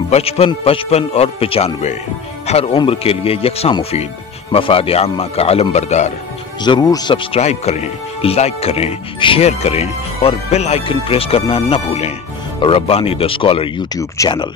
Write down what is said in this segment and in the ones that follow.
बचपन, 55 और 95 हर उम्र के लिए यकसा मुफीद, मफाद आम्मा का आलम बरदार। जरूर सब्सक्राइब करें, लाइक करें, शेयर करें और बेल आइकन प्रेस करना न भूलें। Rabbani the scholar YouTube channel.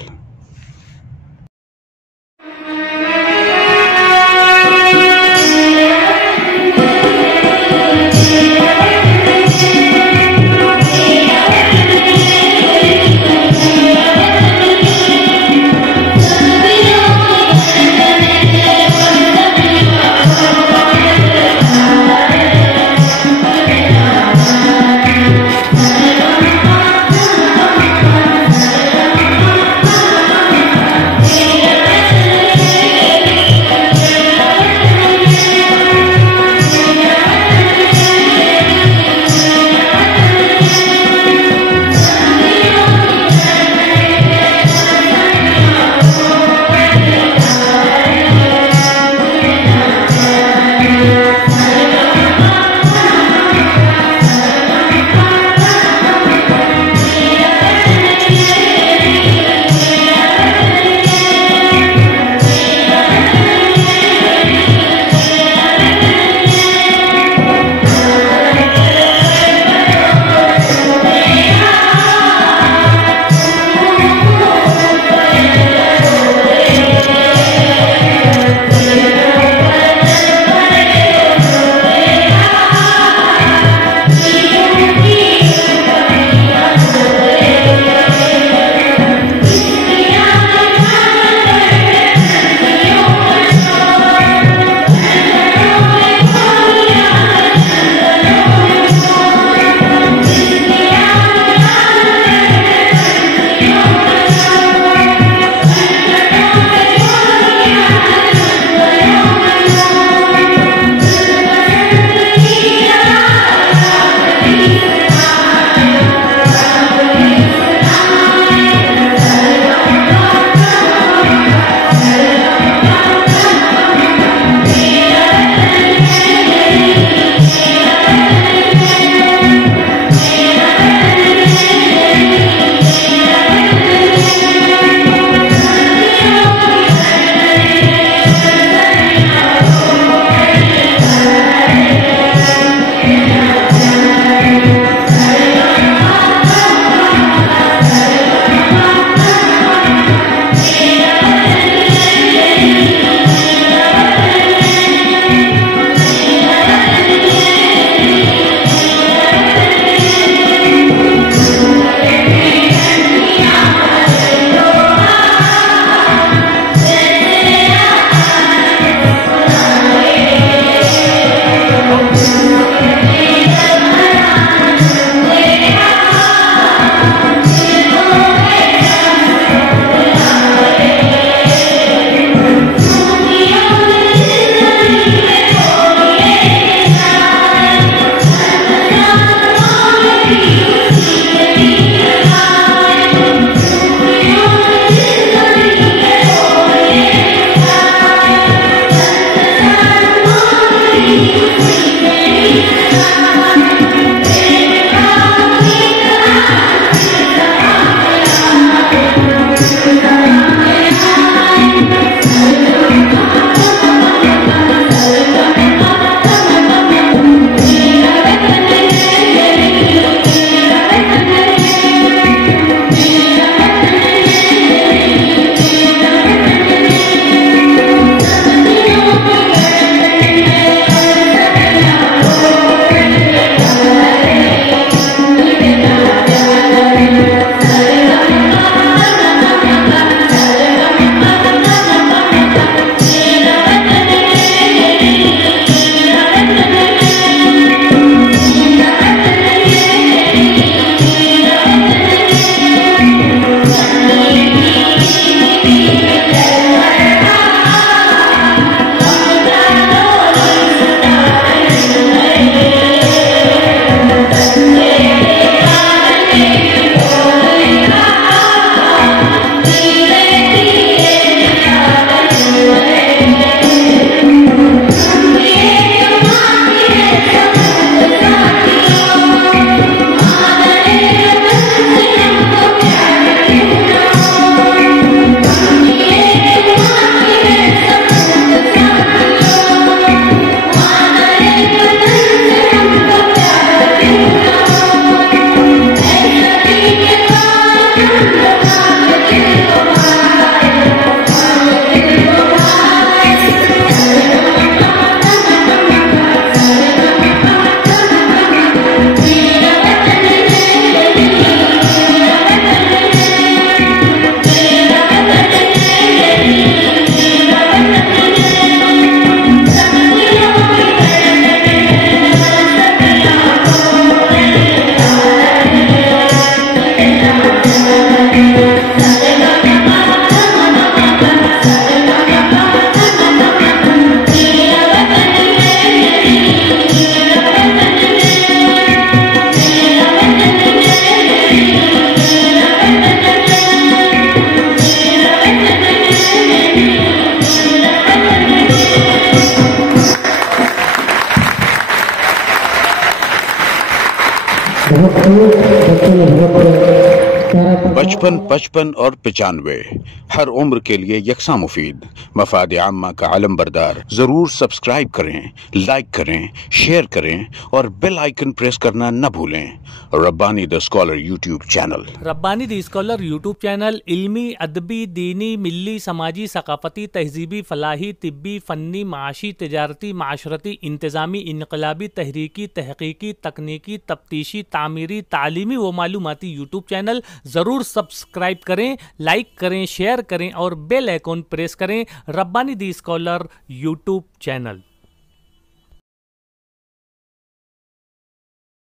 55, 55 और 95 हर उम्र के लिए यकसा मुफीद, मफाद आम्मा का आलम बरदार। जरूर सब्सक्राइब करें, लाइक करें, शेयर करें और बेल आइकन प्रेस करना न भूलें। Rabbani the scholar YouTube channel. Rabbani the scholar YouTube channel इल्मी, अदबी, दीनी, मिल्ली, समाजी, सकाफती, तहजीबी, फलाही, तिब्बी, फ़न्नी, माशी, तिजारती, माशरती, इंतज़ामी, इनकलाबी, तहरीकी, तहकीकी, तकनीकी, तफ्तीशी, तामीरी, तालीमी व मालूमाती यूट्यूब चैनल। ज़रूर सब्सक्राइब करें, लाइक करें, शेयर करें और बेल आइकन प्रेस करें। Rabbani the scholar YouTube channel.